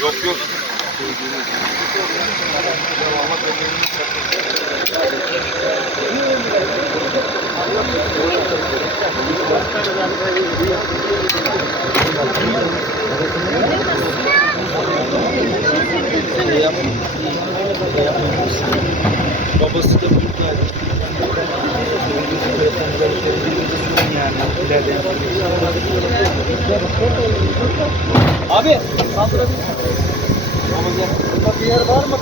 Yok yok. Babası da buradaydı. İlerleyen Abi kaldırabilirsin. Burada bir yer var mı?